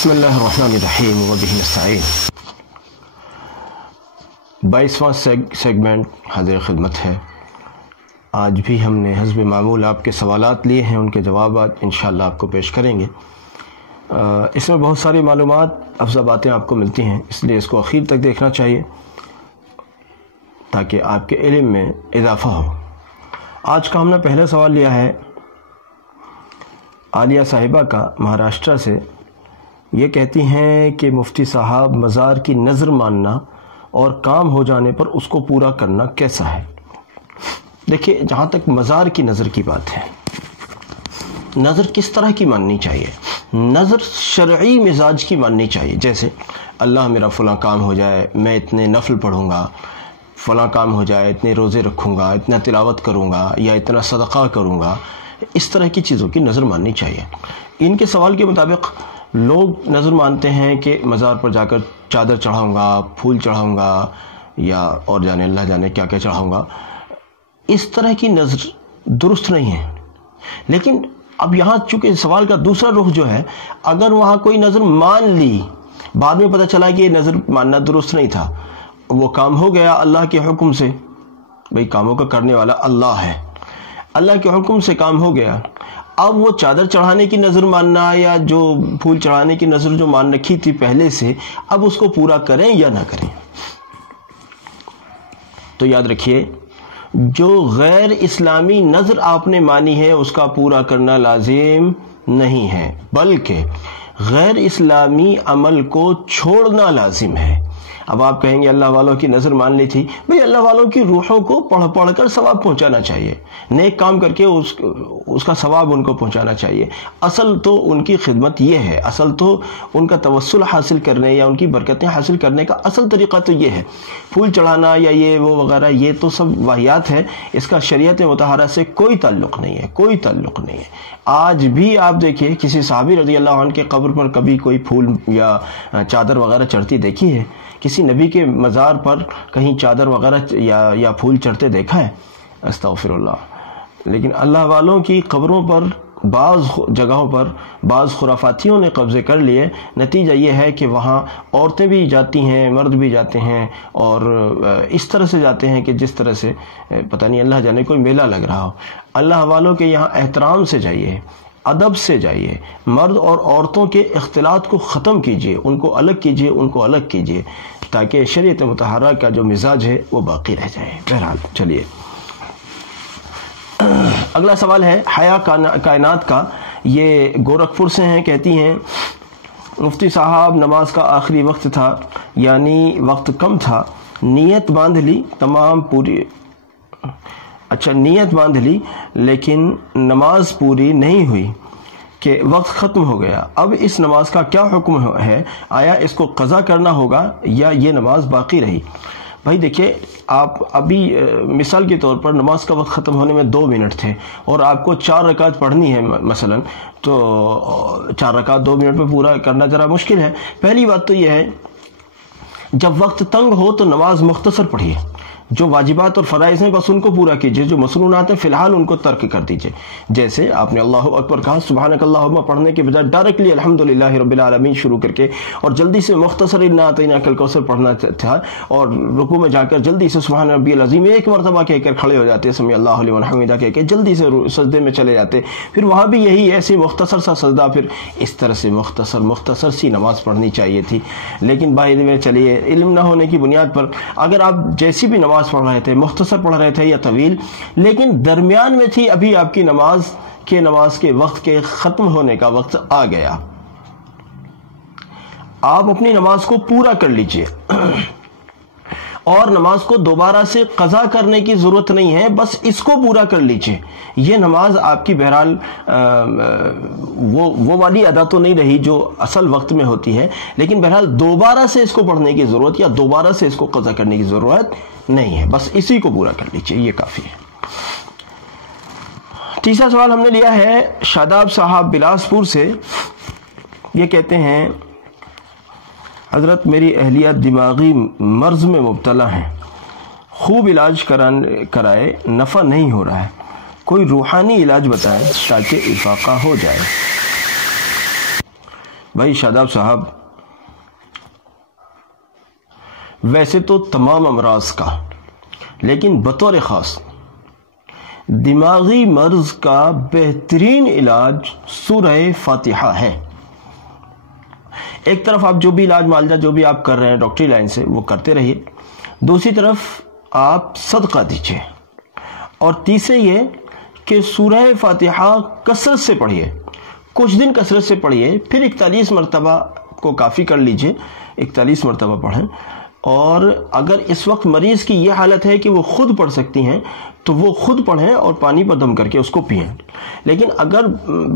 بسم اللہ الرحمن الرحیم وبہ نستعین۔ 22واں سیگمنٹ حاضر خدمت ہے۔ آج بھی ہم نے حسب معمول آپ کے سوالات لیے ہیں، ان کے جوابات انشاءاللہ آپ کو پیش کریں گے۔ اس میں بہت ساری معلومات افزا باتیں آپ کو ملتی ہیں، اس لیے اس کو اخیر تک دیکھنا چاہیے تاکہ آپ کے علم میں اضافہ ہو۔ آج کا ہم نے پہلا سوال لیا ہے عالیہ صاحبہ کا، مہاراشٹرا سے۔ یہ کہتی ہیں کہ مفتی صاحب، مزار کی نظر ماننا اور کام ہو جانے پر اس کو پورا کرنا کیسا ہے؟ دیکھیے، جہاں تک مزار کی نظر کی بات ہے، نظر کس طرح کی ماننی چاہیے؟ نظر شرعی مزاج کی ماننی چاہیے، جیسے اللہ میرا فلاں کام ہو جائے، میں اتنے نفل پڑھوں گا، فلاں کام ہو جائے، اتنے روزے رکھوں گا، اتنا تلاوت کروں گا، یا اتنا صدقہ کروں گا، اس طرح کی چیزوں کی نظر ماننی چاہیے۔ ان کے سوال کے مطابق لوگ نظر مانتے ہیں کہ مزار پر جا کر چادر چڑھاؤں گا، پھول چڑھاؤں گا، یا اور جانے اللہ جانے کیا کیا چڑھاؤں گا۔ اس طرح کی نظر درست نہیں ہے۔ لیکن اب یہاں چونکہ سوال کا دوسرا رخ جو ہے، اگر وہاں کوئی نظر مان لی، بعد میں پتہ چلا کہ یہ نظر ماننا درست نہیں تھا، وہ کام ہو گیا اللہ کے حکم سے، بھئی کاموں کا کرنے والا اللہ ہے، اللہ کے حکم سے کام ہو گیا۔ اب وہ چادر چڑھانے کی نظر ماننا یا جو پھول چڑھانے کی نظر جو مان رکھی تھی پہلے سے، اب اس کو پورا کریں یا نہ کریں۔ تو یاد رکھیے، جو غیر اسلامی نظر آپ نے مانی ہے اس کا پورا کرنا لازم نہیں ہے، بلکہ غیر اسلامی عمل کو چھوڑنا لازم ہے۔ اب آپ کہیں گے اللہ والوں کی نظر مان لی تھی، بھئی اللہ والوں کی روحوں کو پڑھ کر ثواب پہنچانا چاہیے، نیک کام کر کے اس کا ثواب ان کو پہنچانا چاہیے۔ اصل تو ان کی خدمت یہ ہے، اصل تو ان کا توسل حاصل کرنے یا ان کی برکتیں حاصل کرنے کا اصل طریقہ تو یہ ہے۔ پھول چڑھانا یا یہ وہ وغیرہ، یہ تو سب واہیات ہے، اس کا شریعت مطہرہ سے کوئی تعلق نہیں ہے، کوئی تعلق نہیں ہے۔ آج بھی آپ دیکھیے، کسی صحابی رضی اللہ عنہ کے قبر پر کبھی کوئی پھول یا چادر وغیرہ چڑھتی دیکھی ہے؟ کسی نبی کے مزار پر کہیں چادر وغیرہ یا پھول چڑھتے دیکھا ہے؟ استغفر اللہ۔ لیکن اللہ والوں کی قبروں پر بعض جگہوں پر بعض خرافاتیوں نے قبضے کر لیے۔ نتیجہ یہ ہے کہ وہاں عورتیں بھی جاتی ہیں، مرد بھی جاتے ہیں، اور اس طرح سے جاتے ہیں کہ جس طرح سے پتہ نہیں اللہ جانے کوئی میلہ لگ رہا ہو۔ اللہ والوں کے یہاں احترام سے جائیے، ادب سے جائیے، مرد اور عورتوں کے اختلاط کو ختم کیجیے، ان کو الگ کیجیے، ان کو الگ کیجیے، تاکہ شریعت مطہرہ کا جو مزاج ہے وہ باقی رہ جائے۔ بہرحال چلیے، اگلا سوال ہے حیا کائنات کا۔ یہ گورکھپور سے ہیں، کہتی ہیں مفتی صاحب، نماز کا آخری وقت تھا، یعنی وقت کم تھا، نیت باندھ لی، تمام پوری نیت باندھ لی، لیکن نماز پوری نہیں ہوئی کہ وقت ختم ہو گیا۔ اب اس نماز کا کیا حکم ہے؟ آیا اس کو قضا کرنا ہوگا یا یہ نماز باقی رہی؟ بھائی دیکھیے، آپ ابھی مثال کے طور پر نماز کا وقت ختم ہونے میں 2 منٹ تھے اور آپ کو 4 رکعت پڑھنی ہے مثلا، تو 4 رکعت 2 منٹ میں پورا کرنا ذرا مشکل ہے۔ پہلی بات تو یہ ہے، جب وقت تنگ ہو تو نماز مختصر پڑھیے، جو واجبات اور فرائض ہیں بس ان کو پورا کیجئے، جو مسنونات ہیں فی الحال ان کو ترک کر دیجئے۔ جیسے آپ نے اللہ اکبر کہا، سبحانک اللہم پڑھنے کے بجائے ڈائریکٹلی الحمدللہ رب العالمین شروع کر کے، اور جلدی سے مختصر انا اعطیناک الکوثر پڑھنا تھا، اور رکوع میں جا کر جلدی سے سبحان ربی العظیم ایک مرتبہ کہہ کر کھڑے ہو جاتے، سمیع اللہ لمن حمیدہ کہہ کے جلدی سے سجدے میں چلے جاتے، پھر وہاں بھی یہی ایسی مختصر سا سجدہ، پھر اس طرح سے مختصر سی نماز پڑھنی چاہیے تھی۔ لیکن بھائی میں چلیے، علم نہ ہونے کی بنیاد پر اگر آپ جیسی بھی نماز پڑھ رہے تھے، مختصر پڑھ رہے تھے یا طویل، لیکن درمیان میں تھی ابھی آپ کی نماز کے وقت کے ختم ہونے کا وقت آ گیا، آپ اپنی نماز کو پورا کر لیجئے، اور نماز کو دوبارہ سے قضا کرنے کی ضرورت نہیں ہے، بس اس کو پورا کر لیجئے۔ یہ نماز آپ کی بہرحال وہ والی ادا تو نہیں رہی جو اصل وقت میں ہوتی ہے، لیکن بہرحال دوبارہ سے اس کو پڑھنے کی ضرورت یا دوبارہ سے اس کو قضا کرنے کی ضرورت نہیں ہے، بس اسی کو پورا کر لیجئے، یہ کافی ہے۔ تیسرا سوال ہم نے لیا ہے شاداب صاحب بلاسپور سے۔ یہ کہتے ہیں حضرت، میری اہلیہ دماغی مرض میں مبتلا ہیں، خوب علاج کرائے نفع نہیں ہو رہا ہے، کوئی روحانی علاج بتائیں تاکہ افاقہ ہو جائے۔ بھائی شاداب صاحب، ویسے تو تمام امراض کا، لیکن بطور خاص دماغی مرض کا بہترین علاج سورہ فاتحہ ہے۔ ایک طرف آپ جو بھی علاج معالجہ جو بھی آپ کر رہے ہیں ڈاکٹری لائن سے وہ کرتے رہیے، دوسری طرف آپ صدقہ دیجیے، اور تیسرے یہ کہ سورہ فاتحہ کثرت سے پڑھیے، کچھ دن کثرت سے پڑھیے، پھر 41 مرتبہ کو کافی کر لیجیے، 41 مرتبہ پڑھیں۔ اور اگر اس وقت مریض کی یہ حالت ہے کہ وہ خود پڑھ سکتی ہیں تو وہ خود پڑھیں اور پانی پر دم کر کے اس کو پئیں۔ لیکن اگر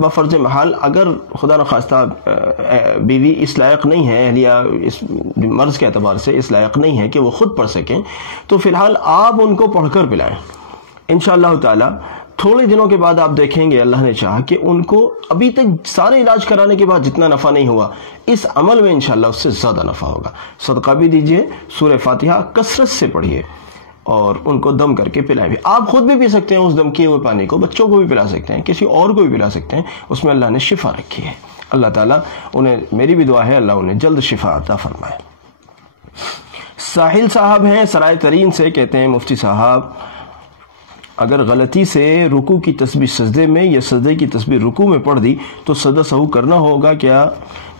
بفرض محال اگر خدا نخواستہ بیوی اس لائق نہیں ہے، اہلیہ اس مرض کے اعتبار سے اس لائق نہیں ہے کہ وہ خود پڑھ سکیں، تو فی الحال آپ ان کو پڑھ کر پلائیں۔ انشاءاللہ تعالی تھوڑے دنوں کے بعد آپ دیکھیں گے اللہ نے چاہا کہ ان کو ابھی تک سارے علاج کرانے کے بعد جتنا نفع نہیں ہوا، اس عمل میں انشاءاللہ اس سے زیادہ نفع ہوگا۔ صدقہ بھی دیجئے، سورہ فاتحہ کثرت سے پڑھیے اور ان کو دم کر کے پلائیں بھی۔ آپ خود بھی پی سکتے ہیں اس دم کیے ہوئے پانی کو، بچوں کو بھی پلا سکتے ہیں، کسی اور کو بھی پلا سکتے ہیں، اس میں اللہ نے شفا رکھی ہے۔ اللہ تعالیٰ انہیں، میری بھی دعا ہے اللہ انہیں جلد شفا عطا فرمائے۔ ساحل صاحب ہیں سرائے ترین سے، کہتے ہیں مفتی صاحب اگر غلطی سے رکوع کی تسبیح سجدے میں یا سجدے کی تسبیح رکوع میں پڑھ دی تو سجدہ سہو کرنا ہوگا کیا؟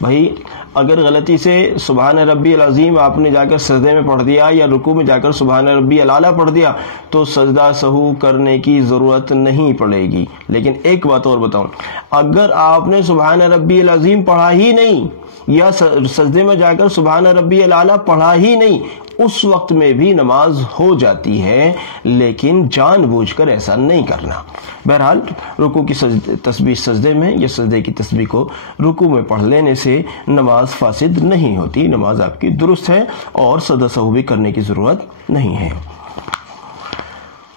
بھائی اگر غلطی سے سبحان ربی العظیم آپ نے جا کر سجدے میں پڑھ دیا یا رکوع میں جا کر سبحان ربی الاعلیٰ پڑھ دیا تو سجدہ سہو کرنے کی ضرورت نہیں پڑے گی۔ لیکن ایک بات اور بتاؤں، اگر آپ نے سبحان ربی العظیم پڑھا ہی نہیں یا سجدے میں جا کر سبحان ربی الاعلیٰ پڑھا ہی نہیں، اس وقت میں بھی نماز ہو جاتی ہے، لیکن جان بوجھ کر ایسا نہیں کرنا۔ بہرحال رکوع کی تسبیح سجدے میں یا سجدے کی تسبیح کو رکوع میں پڑھ لینے سے نماز فاسد نہیں ہوتی، نماز آپ کی درست ہے اور سجدہ سہو بھی کرنے کی ضرورت نہیں ہے۔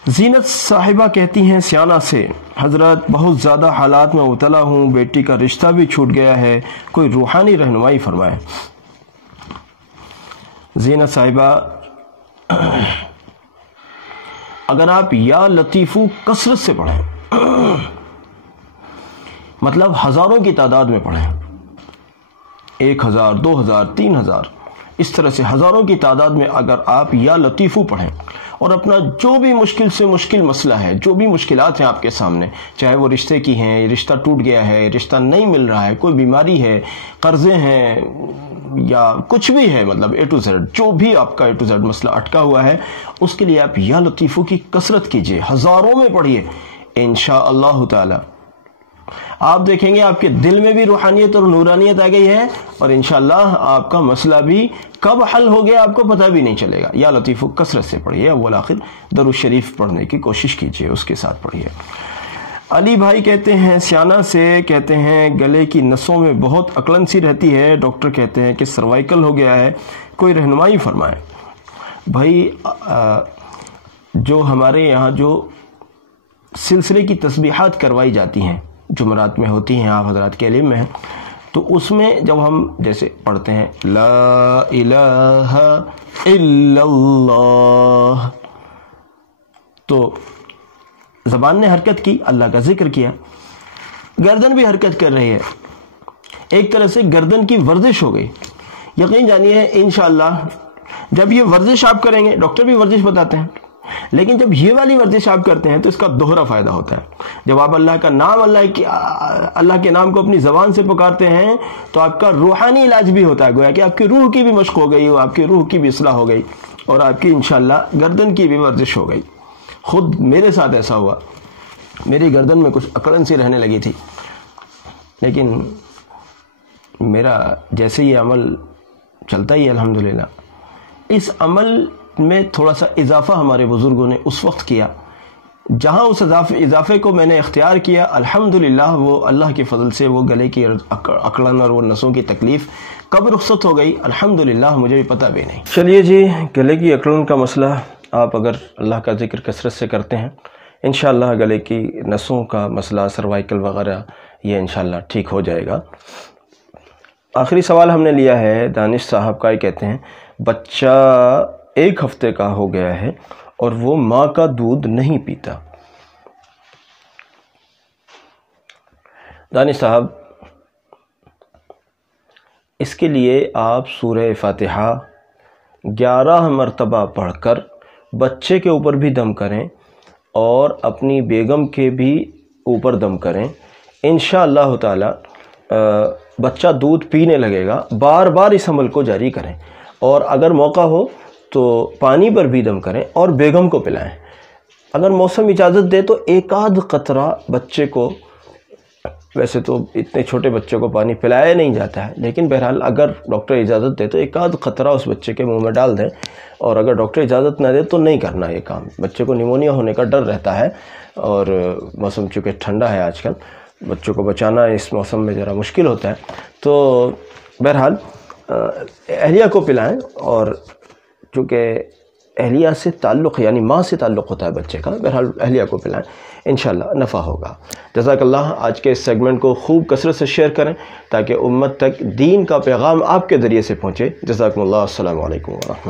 زینت صاحبہ کہتی ہیں سیانہ سے، حضرت بہت زیادہ حالات میں مبتلا ہوں، بیٹی کا رشتہ بھی چھوٹ گیا ہے، کوئی روحانی رہنمائی فرمائے۔ زینت صاحبہ، اگر آپ یا لطیفو کثرت سے پڑھیں، مطلب ہزاروں کی تعداد میں پڑھیں، 1000 2000 3000 اس طرح سے ہزاروں کی تعداد میں اگر آپ یا لطیفو پڑھیں اور اپنا جو بھی مشکل سے مشکل مسئلہ ہے، جو بھی مشکلات ہیں آپ کے سامنے، چاہے وہ رشتے کی ہیں، رشتہ ٹوٹ گیا ہے، رشتہ نہیں مل رہا ہے، کوئی بیماری ہے، قرضے ہیں یا کچھ بھی ہے، مطلب اے ٹو زیڈ جو بھی آپ کا اے ٹو زیڈ مسئلہ اٹکا ہوا ہے، اس کے لیے آپ یا لطیفو کی کثرت کیجئے، ہزاروں میں پڑھیے، انشاءاللہ تعالی آپ دیکھیں گے آپ کے دل میں بھی روحانیت اور نورانیت آ گئی ہے، اور انشاءاللہ آپ کا مسئلہ بھی کب حل ہو گیا آپ کو پتہ بھی نہیں چلے گا۔ یا لطیفو کثرت سے پڑھیے، اول آخر درود شریف پڑھنے کی کوشش کیجئے، اس کے ساتھ پڑھیے۔ علی بھائی کہتے ہیں سیانہ سے، کہتے ہیں گلے کی نسوں میں بہت اکڑن سی رہتی ہے، ڈاکٹر کہتے ہیں کہ سروائیکل ہو گیا ہے، کوئی رہنمائی فرمائے۔ بھائی جو ہمارے یہاں جو سلسلے کی تسبیحات کروائی جاتی ہیں، جمعرات میں ہوتی ہیں، آپ حضرات کے علم میں ہیں، تو اس میں جب ہم جیسے پڑھتے ہیں لا الہ الا اللہ، تو زبان نے حرکت کی، اللہ کا ذکر کیا، گردن بھی حرکت کر رہی ہے، ایک طرح سے گردن کی ورزش ہو گئی۔ یقین جانیے انشاءاللہ جب یہ ورزش آپ کریں گے، ڈاکٹر بھی ورزش بتاتے ہیں، لیکن جب یہ والی ورزش آپ کرتے ہیں تو اس کا دوہرا فائدہ ہوتا ہے۔ جب آپ اللہ کا نام، اللہ کے نام کو اپنی زبان سے پکارتے ہیں تو آپ کا روحانی علاج بھی ہوتا ہے، گویا کہ آپ کی روح کی بھی مشق ہو گئی، آپ کی روح کی بھی اصلاح ہو گئی، اور آپ کی انشاءاللہ گردن کی بھی ورزش ہو گئی۔ خود میرے ساتھ ایسا ہوا، میری گردن میں کچھ اکڑن سی رہنے لگی تھی، لیکن میرا جیسے یہ عمل چلتا ہی ہے الحمدللہ، اس عمل میں تھوڑا سا اضافہ ہمارے بزرگوں نے اس وقت کیا، جہاں اس اضافے کو میں نے اختیار کیا، الحمدللہ وہ اللہ کے فضل سے وہ گلے کی اکڑن اور وہ نسوں کی تکلیف کب رخصت ہو گئی الحمدللہ مجھے بھی پتہ بھی نہیں۔ چلیے جی، گلے کی اکڑن کا مسئلہ آپ اگر اللہ کا ذکر کثرت سے کرتے ہیں، انشاءاللہ گلے کی نسوں کا مسئلہ، سروائیکل وغیرہ، یہ انشاءاللہ ٹھیک ہو جائے گا۔ آخری سوال ہم نے لیا ہے دانش صاحب کا، یہ کہتے ہیں بچہ 1 ہفتے کا ہو گیا ہے اور وہ ماں کا دودھ نہیں پیتا۔ دانش صاحب، اس کے لیے آپ سورہ فاتحہ 11 مرتبہ پڑھ کر بچے کے اوپر بھی دم کریں اور اپنی بیگم کے بھی اوپر دم کریں. انشاءاللہ تعالی بچہ دودھ پینے لگے گا. بار بار اس عمل کو جاری کریں، اور اگر موقع ہو تو پانی پر بھی دم کریں اور بیگم کو پلائیں. اگر موسم اجازت دے تو ایک آدھ قطرہ بچے کو، ویسے تو اتنے چھوٹے بچے کو پانی پلایا نہیں جاتا ہے، لیکن بہرحال اگر ڈاکٹر اجازت دے تو ایک آدھ قطرہ اس بچے کے منہ میں ڈال دیں. اور اگر ڈاکٹر اجازت نہ دے تو نہیں کرنا یہ کام. بچے کو نیمونیا ہونے کا ڈر رہتا ہے، اور موسم چونکہ ٹھنڈا ہے آج کل، بچوں کو بچانا اس موسم میں ذرا مشکل ہوتا ہے. تو بہرحال اہلیہ کو پلائیں، اور چونکہ اہلیہ سے تعلق یعنی ماں سے تعلق ہوتا ہے بچے کا، بہرحال اہلیہ کو پلائیں، انشاءاللہ نفع ہوگا. جزاک اللہ. آج کے اس سیگمنٹ کو خوب کثرت سے شیئر کریں تاکہ امت تک دین کا پیغام آپ کے ذریعے سے پہنچے. جزاکم اللہ. السلام علیکم ورحمۃ اللہ.